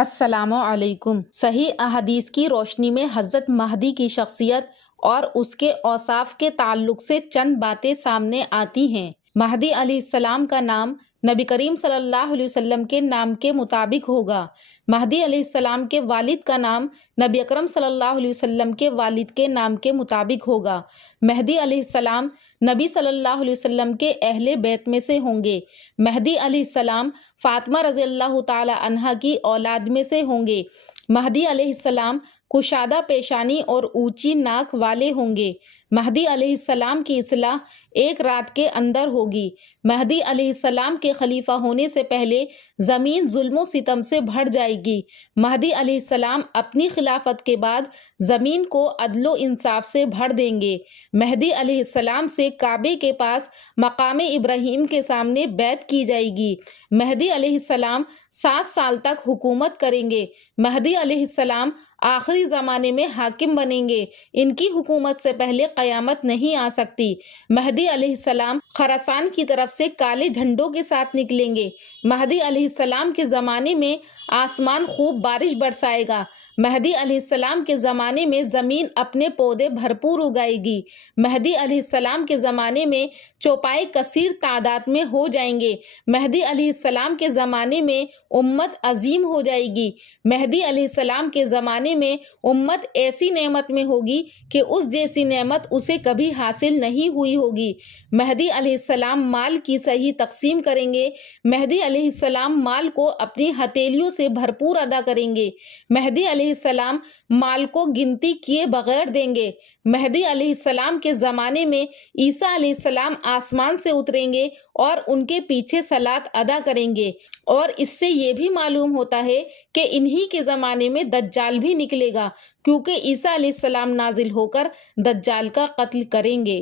السلام علیکم۔ صحیح احادیث کی روشنی میں حضرت مہدی کی شخصیت اور اس کے اوصاف کے تعلق سے چند باتیں سامنے آتی ہیں۔ مہدی علیہ السلام کا نام نبی کریم صلی اللہ علیہ وسلم کے نام کے مطابق ہوگا۔ مہدی علیہ السلام کے والد کا نام نبی اکرم صلی اللہ علیہ وسلم کے والد کے نام کے مطابق ہوگا۔ مہدی علیہ السلام نبی صلی اللہ علیہ وسلم کے اہل بیت میں سے ہوں گے۔ مہدی علیہ السلام فاطمہ رضی اللہ تعالی عنہا کی اولاد میں سے ہوں گے۔ مہدی علیہ السلام کشادہ پیشانی اور اونچی ناک والے ہوں گے۔ مہدی علیہ السلام کی اصلاح ایک رات کے اندر ہوگی۔ مہدی علیہ السلام کے خلیفہ ہونے سے پہلے زمین ظلم و ستم سے بھر جائے گی۔ مہدی علیہ السلام اپنی خلافت کے بعد زمین کو عدل و انصاف سے بھر دیں گے۔ مہدی علیہ السلام سے کعبے کے پاس مقام ابراہیم کے سامنے بیعت کی جائے گی۔ مہدی علیہ السلام 7 سال تک حکومت کریں گے۔ مہدی علیہ السلام آخری زمانے میں حاکم بنیں گے۔ ان کی حکومت سے پہلے قیامت نہیں آ سکتی۔ مہدی علیہ السلام خراسان کی طرف سے کالے جھنڈوں کے ساتھ نکلیں گے۔ مہدی علیہ السلام کے زمانے میں آسمان خوب بارش برسائے گا۔ مہدی علیہ السلام کے زمانے میں زمین اپنے پودے بھرپور اگائے گی۔ مہدی علیہ السلام کے زمانے میں چوپائے کثیر تعداد میں ہو جائیں گے۔ مہدی علیہ السلام کے زمانے میں امت عظیم ہو جائے گی۔ مہدی علیہ السلام کے زمانے میں امت ایسی نعمت میں ہوگی کہ اس جیسی نعمت اسے کبھی حاصل نہیں ہوئی ہوگی۔ مہدی علیہ السلام مال کی صحیح تقسیم کریں گے۔ مہدی علیہ السلام مال کو اپنی ہتھیلیوں سے بھرپور ادا کریں گے۔ مہدی علیہ السلام مال کو گنتی کیے بغیر دیں گے۔ مہدی علیہ السلام کے زمانے میں عیسیٰ علیہ السلام آسمان سے اتریں گے اور ان کے پیچھے صلاۃ ادا کریں گے، اور اس سے یہ بھی معلوم ہوتا ہے کہ انہی کے زمانے میں دجال بھی نکلے گا، کیونکہ عیسیٰ علیہ السلام نازل ہو کر دجال کا قتل کریں گے۔